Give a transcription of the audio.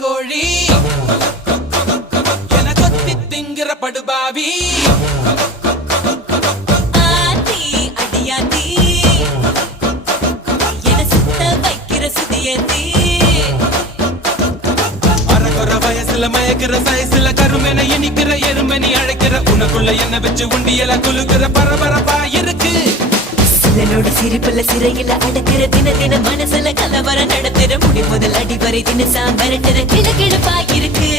கோழி என கொத்தி திங்கிற படுபாவி ஆத்தி அடியாத்தி என சுத்த வைக்கிற சுதியத்தி அறகுற வயசுல மயக்கிற சயசுல கருமென இனிக்கிற எருமனி அழைக்கிற உனக்குள்ள என்ன வச்சு உண்டியல குலுக்கிற பரபரப்பா இருக்கு சிலனோட சிரிப்புல சிறையில அடக்கிற தின தின மனசுல கலவரம் நடத்துற முடி முதல் அடிவரை தினசா மிரட்டுற கிழக்கிழப்பா இருக்கு